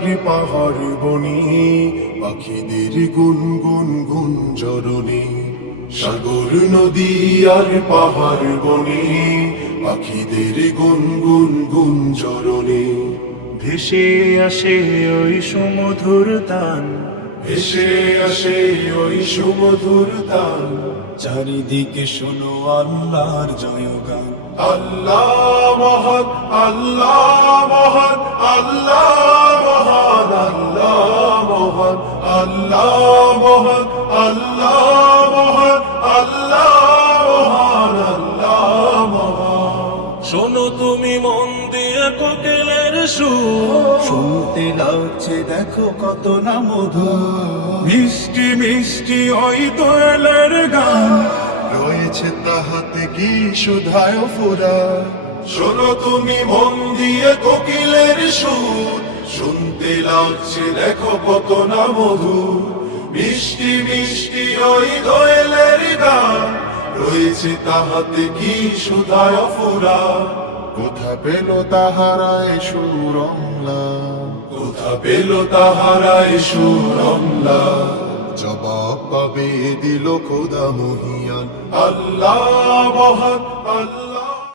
আর পাহাড় বনে, পাখিদের গুনগুন গুঞ্জরণে। সাগর নদী আর পাহাড় বনে, পাখিদের গুনগুন গুঞ্জরণে। ভেসে আসে ওই সুমধুর তান, ভেসে আসে ওই সুমধুর তান। চারিদিকে শোনো আল্লাহর জয়গান। আল্লাহ মহান, আল্লাহ মহান, আল্লাহ মহান, আল্লাহ মহান, আল্লাহ মহান, আল্লাহ মহান, আল্লাহ মহান, আল্লাহ মহান। শোনো তুমি মন দিয়ে কোকিলের সুর, শুনতে লাগছে দেখো কত না মধু। মিষ্টি মিষ্টি ওই দোয়েলের গান, রয়েছে তাহাতে কি সুধায় ফুরা। শোনো তুমি মন দিয়ে কোকিলের সুর, শুনতে লাগছে দেখো কত না মধু। মিষ্টি মিষ্টি ওই দোয়েলের গান, রয়েছে তাহাতে কি সুধায় ফুরা। কোথা পেল তাহারায় সুরমলা, কোথা পেল তাহারায় সুরমলা। জবাব পাবে দিল খোদা মহিয়ান। আল্লাহ মহান, আল্লাহ।